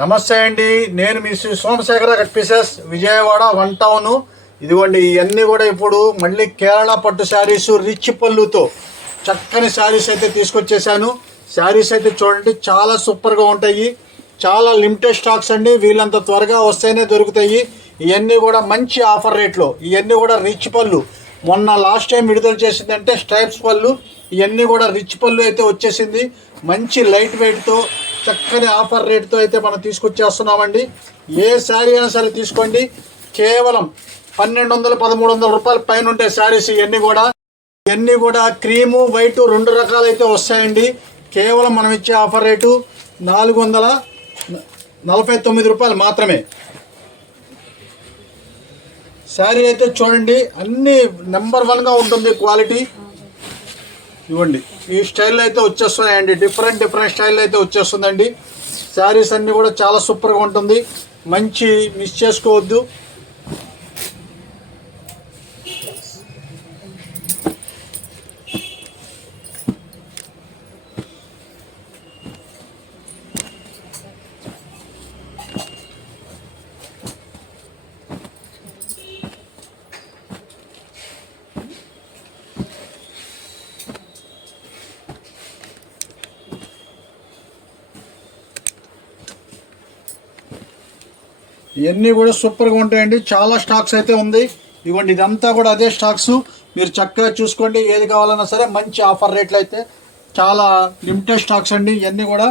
నమస్తే అండి నేను మీ Shri Somashekhara cut pieces Vijayawada one town. ఇదిగోండి ఇవన్నీ కూడా ఇప్పుడు మళ్ళీ కేరళ పట్టు శారీస్ రిచ్ పళ్ళుతో చక్కని శారీస్ అయితే తీసుకొచ్చేసాను శారీస్ అయితే చూడండి చాలా సూపర్గా ఉంటాయి. చాలా లిమిటెడ్ స్టాక్స్ అండి వీళ్ళంత త్వరగా వస్తేనే దొరుకుతాయి. ఇవన్నీ కూడా మంచి ఆఫర్ రేట్లో ఇవన్నీ కూడా రిచ్ పళ్ళు. మొన్న లాస్ట్ టైం విడుదల చేసిందంటే స్ట్రైప్స్ పళ్ళు ఇవన్నీ కూడా రిచ్ పళ్ళు అయితే వచ్చేసింది. మంచి లైట్ వెయిట్తో చక్కని ఆఫర్ రేట్తో అయితే మనం తీసుకొచ్చేస్తున్నామండి. ఏ శారీ అయినా సరే తీసుకోండి. కేవలం పన్నెండు వందల పదమూడు వందల రూపాయల పైన ఉంటే శారీస్ ఇవన్నీ కూడా. ఇవన్నీ కూడా క్రీము వైట్ రెండు రకాలు అయితే వస్తాయండి. కేవలం మనం ఇచ్చే ఆఫర్ రేటు నాలుగు వందల నలభై తొమ్మిది రూపాయలు మాత్రమే. శారీ అయితే చూడండి అన్ని నెంబర్ వన్గా ఉంటుంది క్వాలిటీ. ఇవ్వండి. ఈ స్టైల్లో అయితే వచ్చేస్తున్నాయండి. డిఫరెంట్ డిఫరెంట్ స్టైల్లో అయితే వచ్చేస్తుందండి. శారీస్ అన్నీ కూడా చాలా సూపర్గా ఉంటుంది. మంచి మిస్ చేసుకోవద్దు. ఇవన్నీ కూడా సూపర్గా ఉంటాయండి. చాలా స్టాక్స్ అయితే ఉంది. ఇవ్వండి ఇదంతా కూడా అదే స్టాక్స్. మీరు చక్కగా చూసుకోండి. ఏది కావాలన్నా సరే మంచి ఆఫర్ రేట్లు అయితే చాలా లిమిటెడ్ స్టాక్స్ అండి. ఇవన్నీ కూడా